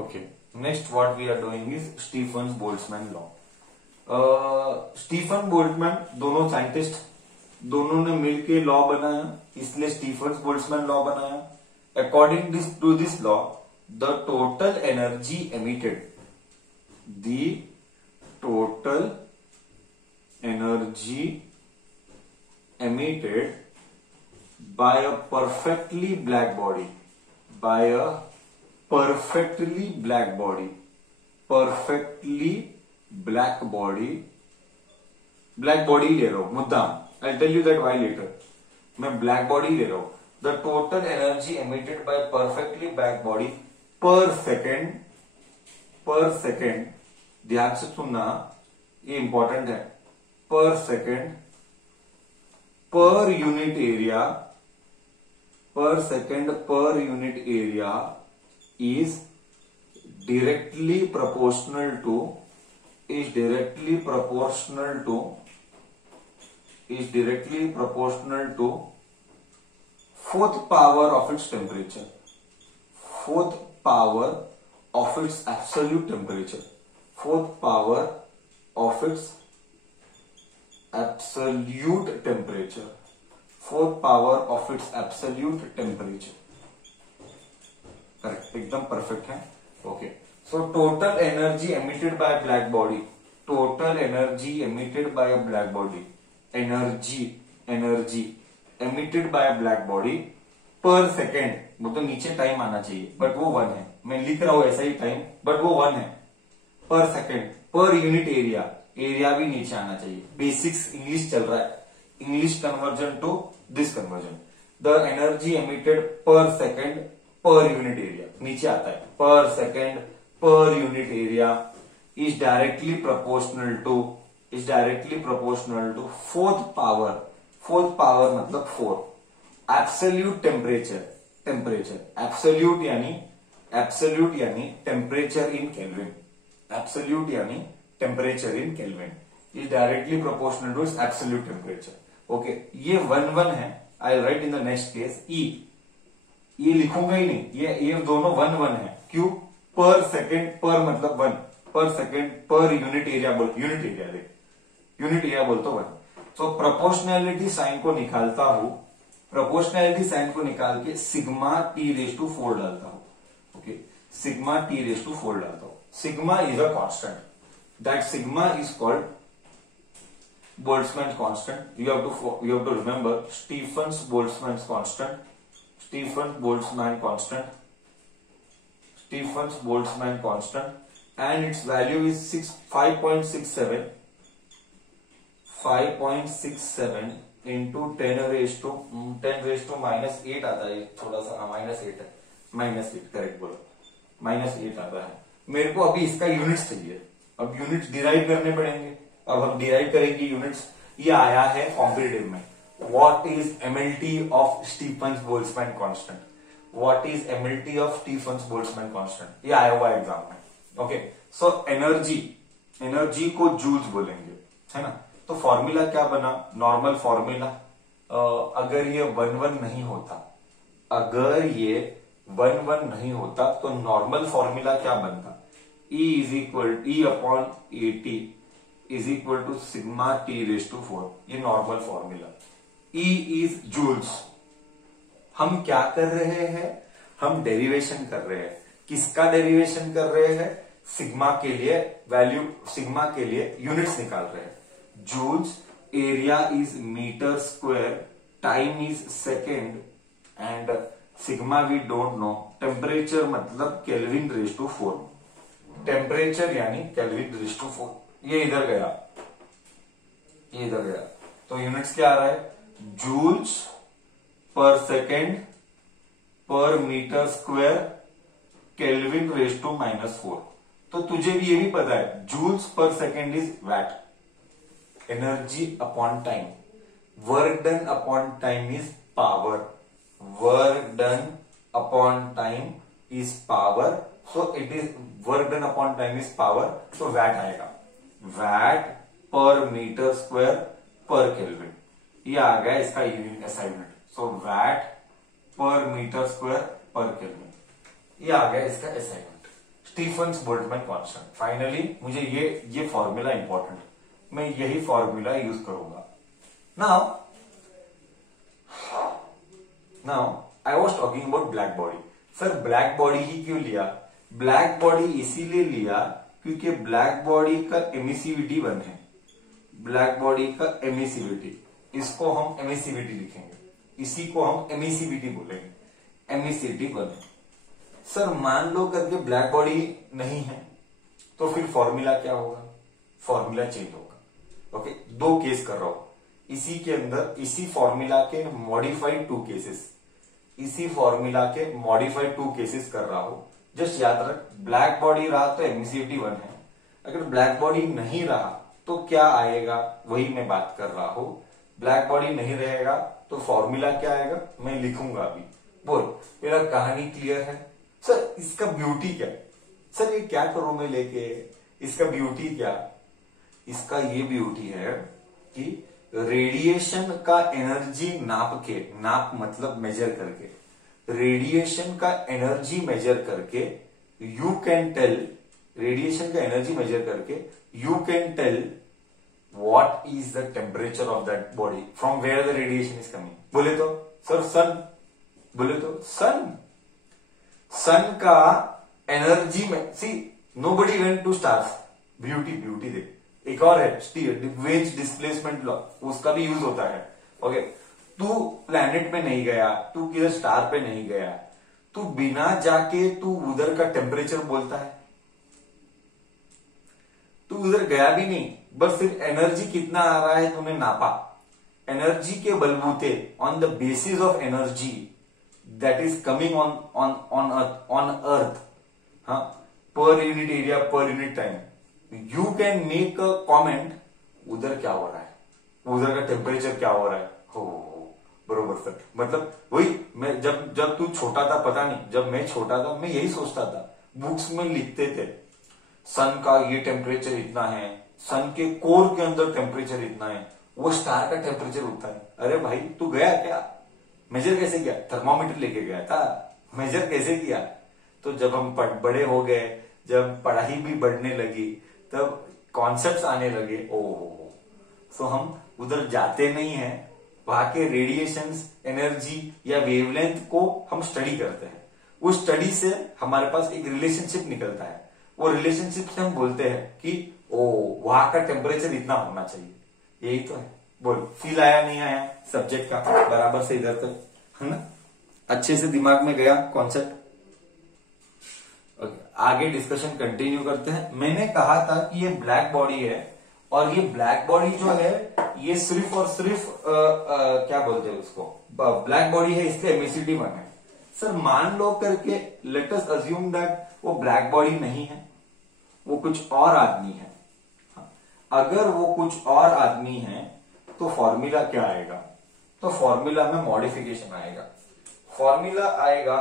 Okay. Next, what we are doing is Stephen-Boltzmann law. Stephen Boltzmann दोनों scientist, दोनों ने मिलकर लॉ बनाया, इसलिए स्टीफन-बोल्ट्जमैन लॉ बनाया. According to this law, the total energy emitted, the total energy emitted by a perfectly black body, by a perfectly black body, perfectly black body ले रहा हूं मुद्दाम. I'll tell you that why later. मैं black body ले रहा हूं. The total energy emitted by perfectly black body per second, ध्यान से सुनना, ये इंपॉर्टेंट है, per second per unit area, per second per unit area is directly proportional to fourth power of its temperature, fourth power of its absolute temperature, fourth power of its absolute temperature, fourth power of its absolute temperature. Correct, एकदम perfect है. Okay, so total energy emitted by black body, total energy emitted by a black body, energy emitted by black body पर second, वो तो नीचे time आना चाहिए but वो 1 है, मैं लिख रहा हूं ऐसा ही टाइम बट वो 1 है, per second per unit area, area भी नीचे आना चाहिए. बेसिक्स इंग्लिश चल रहा है, English conversion to this conversion. The energy emitted per second per unit area, नीचे आता है, per second per unit area is directly proportional to fourth power मतलब 4 एब्सोल्यूट टेम्परेचर, एब्सोल्यूट यानी टेम्परेचर इन केल्विन, एब्सोल्यूट यानी temperature in Kelvin is directly proportional to its absolute temperature. Okay, ये 1 है. I'll write in the next case E. ये लिखूंगा ही नहीं, ये दोनों 1 है. क्यों? पर सेकेंड पर मतलब 1, पर सेकेंड पर यूनिट एरिया बोल तो 1. तो प्रोपोर्शनैलिटी साइन को निकालता हूं, प्रोपोर्शनैलिटी साइन को निकाल के सिग्मा T⁴ डालता हूं. ओके, सिग्मा T⁴ डालता हूं. Sigma is a constant. That sigma is called Boltzmann's constant. You have to remember Stephen-Boltzmann's constant, and its value is 5.67 into 10 raised to -8 आता है, थोड़ा सा -8 है, -8 करेक्ट बोलो, -8 आता है. मेरे को अभी इसका यूनिट्स चाहिए, अब यूनिट्स डिराइव करने पड़ेंगे. अब हम डिराइव करेंगे यूनिट्स. ये आया है कॉम्पिटिटिव में. What is MLT of Stephen-Boltzmann constant, what is MLT of Stephen-Boltzmann constant, ये आया हुआ एग्जाम में. ओके, सो एनर्जी को जूल्स बोलेंगे, है ना. तो फॉर्मूला क्या बना, नॉर्मल फॉर्मूला. अगर ये 1 नहीं होता, तो नॉर्मल फॉर्मूला क्या बनता, E upon AT is equal to sigma T⁴. ये normal formula. E is joules. हम क्या कर रहे हैं, हम डेरिवेशन कर रहे हैं. किसका डेरिवेशन कर रहे हैं, सिग्मा के लिए वैल्यू, सिग्मा के लिए यूनिट्स निकाल रहे हैं. Joules, area is metre square, time is second and sigma we don't know. Temperature मतलब Kelvin⁴. टेम्परेचर यानी Kelvin⁴. ये इधर गया, तो यूनिट्स क्या आ रहा है, जूल्स पर सेकेंड पर मीटर स्क्वायर Kelvin⁻⁴. तो तुझे भी ये भी पता है, joules per second is watt. Energy upon time, work done upon time is power, work done upon time is power. So it is work done upon time is power. So watt आएगा, watt per meter square per Kelvin. ये आ गया इसका assignment. सो watt per meter square per Kelvin, ये आ गया इसका assignment. Stefan's Boltzmann constant. Finally मुझे ये फॉर्मूला इंपॉर्टेंट, मैं यही फॉर्मूला यूज करूंगा। Now I was talking about black body. Sir black body ही क्यों लिया? ब्लैक बॉडी इसीलिए लिया क्योंकि ब्लैक बॉडी का एमिसिविटी 1 है। ब्लैक बॉडी का एमिसिविटी, इसको हम एमिसिविटी लिखेंगे, इसी को हम एमिसिविटी बोलेंगे, एमिसिविटी 1 है। सर मान लो करके ब्लैक बॉडी नहीं है तो फिर फॉर्मूला क्या होगा? फॉर्मूला चेंज होगा। ओके, 2 केस कर रहा हूं इसी के अंदर, इसी फॉर्मूला के मॉडिफाइड 2 केसेस, इसी फॉर्मूला के मॉडिफाइड 2 केसेस कर रहा हूं। जस्ट याद रख, ब्लैक बॉडी रहा तो एमिसिविटी 1 है, अगर ब्लैक बॉडी नहीं रहा तो क्या आएगा, वही मैं बात कर रहा हूं। ब्लैक बॉडी नहीं रहेगा तो फॉर्मूला क्या आएगा, मैं लिखूंगा अभी। बोल, मेरा कहानी क्लियर है? सर इसका ब्यूटी क्या? सर ये क्या करूं मैं लेके, इसका ब्यूटी क्या? इसका ये ब्यूटी है कि रेडिएशन का एनर्जी नाप के, नाप मतलब मेजर करके, रेडिएशन का एनर्जी मेजर करके यू कैन टेल, रेडिएशन का एनर्जी मेजर करके you can tell what is the temperature of that body, from where the radiation is coming. बोले तो सर सन, बोले तो सन, सन का एनर्जी में, see nobody went to stars. Beauty, beauty देख, एक और है वेज डिस्प्लेसमेंट लॉ, उसका भी यूज होता है। ओके, तू प्लैनेट में नहीं गया, तू किधर स्टार पे नहीं गया, तू बिना जाके तू उधर का टेम्परेचर बोलता है, तू उधर गया भी नहीं, बस सिर्फ एनर्जी कितना आ रहा है तूने नापा, एनर्जी के बलबूते, on the basis of energy that is coming on earth, हाँ, per unit area, per unit time, you can make a comment उधर क्या हो रहा है, उधर का टेम्परेचर क्या हो रहा है। हो बरोबर सर, मतलब वही मैं जब तू छोटा था, पता नहीं, जब मैं छोटा था मैं यही सोचता था, बुक्स में लिखते थे सन का ये टेम्परेचर इतना है, सन के कोर के अंदर टेम्परेचर इतना है, वो स्टार का टेम्परेचर उतना है। अरे भाई तू गया क्या, मेजर कैसे किया? थर्मामीटर लेके गया था, मेजर कैसे किया? तो जब हम बड़े हो गए, जब पढ़ाई भी बढ़ने लगी, तब कॉन्सेप्ट्स आने लगे, ओहो, सो हम उधर जाते नहीं हैं, वहां के रेडिएशंस, एनर्जी या वेवलेंथ को हम स्टडी करते हैं, उस स्टडी से हमारे पास एक रिलेशनशिप निकलता है, वो रिलेशनशिप से हम बोलते हैं कि ओ वहां का टेम्परेचर इतना होना चाहिए। यही तो है। बोल, फील आया नहीं आया सब्जेक्ट का बराबर से इधर तक, है ना? अच्छे से दिमाग में गया कॉन्सेप्ट? आगे डिस्कशन कंटिन्यू करते हैं। मैंने कहा था कि ये ब्लैक बॉडी है, और ये ब्लैक बॉडी जो है ये सिर्फ और सिर्फ क्या बोलते हैं उसको, ब्लैक बॉडी है, इसलिए एमिसिविटी 1 है। सर मान लो करके, लेट अस अज्यूम दैट वो ब्लैक बॉडी नहीं है, वो कुछ और आदमी है। अगर वो कुछ और आदमी है तो फॉर्मूला क्या आएगा? तो फॉर्मूला में मॉडिफिकेशन आएगा। फॉर्मूला आएगा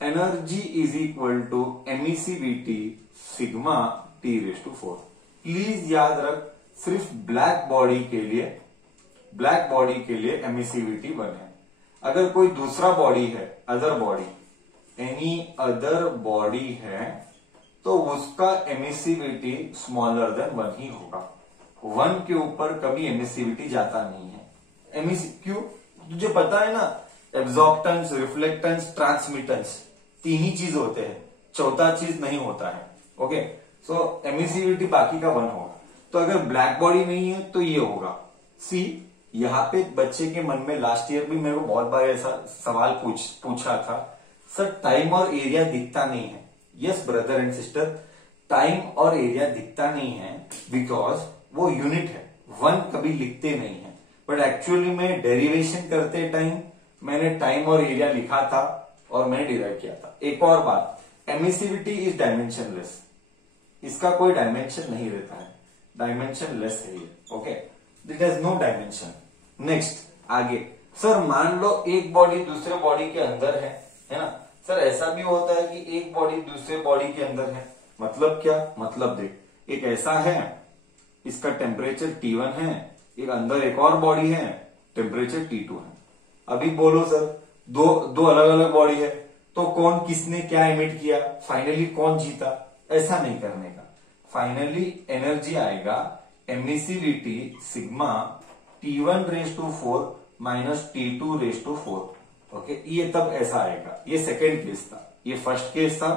energy is equal to emissivity sigma T raise to 4। Please याद रख, सिर्फ ब्लैक बॉडी के लिए एमिसिविटी 1 है। अगर कोई दूसरा बॉडी है, other body, any other body है, तो उसका एमिसिविटी स्मॉलर देन 1 ही होगा। 1 के ऊपर कभी एमिसिविटी जाता नहीं है। क्यों? तुझे पता है ना, एब्जॉर्प्टेंस, रिफ्लेक्टेंस, ट्रांसमिटेंस, 3 ही चीज होते हैं, चौथा चीज नहीं होता है। ओके, सो एमिसिविटी बाकी का 1 होगा। तो अगर ब्लैक बॉडी नहीं है तो ये होगा। सी, यहाँ पे बच्चे के मन में लास्ट ईयर भी मेरे को बहुत बार ऐसा सवाल पूछा था, सर टाइम और एरिया दिखता नहीं है। Yes brother and sister, time और एरिया दिखता नहीं है बिकॉज वो यूनिट है, 1 कभी लिखते नहीं है। बट एक्चुअली में डेरिवेशन करते टाइम मैंने टाइम और एरिया लिखा था और मैंने डिराइव किया था। एक और बात, एमिसिविटी इज डायमेंशनलेस, इसका कोई डायमेंशन नहीं रहता है, डायमेंशन लेस है ये। Okay, it has no dimension. Next आगे, सर मान लो एक बॉडी दूसरे बॉडी के अंदर है ना? सर ऐसा भी होता है कि एक बॉडी दूसरे बॉडी के अंदर है, मतलब क्या? मतलब देख, एक ऐसा है, इसका टेम्परेचर T1 है, एक अंदर एक और बॉडी है, टेम्परेचर T2 है। अभी बोलो सर, दो अलग अलग बॉडी है, तो कौन किसने क्या इमिट किया, फाइनली कौन जीता? ऐसा नहीं करने का। फाइनली एनर्जी आएगा emissivity sigma T1⁴ minus T2⁴। Okay, ये तब ऐसा आएगा। ये सेकेंड केस था, ये फर्स्ट केस था,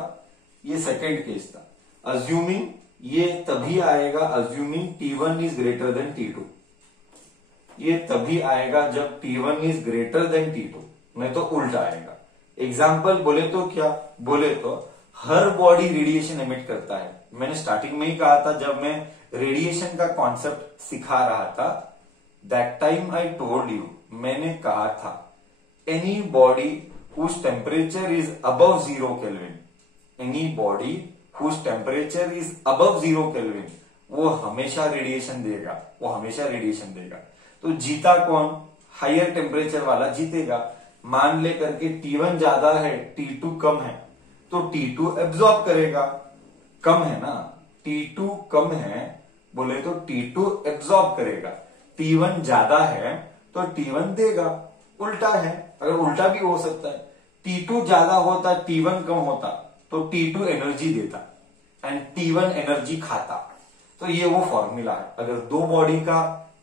ये सेकेंड केस था। अज्यूमिंग ये तभी आएगा, assuming T1 is greater than T2। ये तभी आएगा जब T1 is greater than T2, नहीं तो उल्टा आएगा। एग्जाम्पल बोले तो क्या बोले तो हर बॉडी रेडिएशन एमिट करता है। मैंने स्टार्टिंग में ही कहा था जब मैं रेडिएशन का कॉन्सेप्ट सिखा रहा था, that time I told you, मैंने कहा था any body whose temperature is above 0 kelvin, any body whose temperature is above 0 kelvin, वो हमेशा रेडिएशन देगा, वो हमेशा रेडिएशन देगा। तो जीता कौन? हायर टेम्परेचर वाला जीतेगा। मान ले करके T1 ज्यादा है, T2 कम है, तो T2 एब्जॉर्ब करेगा। कम है ना, T2 कम है बोले तो T2 एब्जॉर्ब करेगा। T1 ज्यादा है तो T1 देगा। उल्टा है, अगर उल्टा भी हो सकता है, T2 ज्यादा होता, T1 कम होता, तो T2 एनर्जी देता एंड T1 एनर्जी खाता। तो ये वो फॉर्मूला है। अगर दो बॉडी का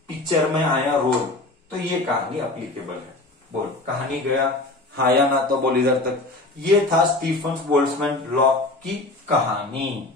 पिक्चर में आया रोल, तो ये कहानी अप्लीकेबल है। बोल, कहानी गया हाँ या ना? तो बोल इधर तक। ये था स्टीफन बोल्ट्जमैन लॉ की कहानी।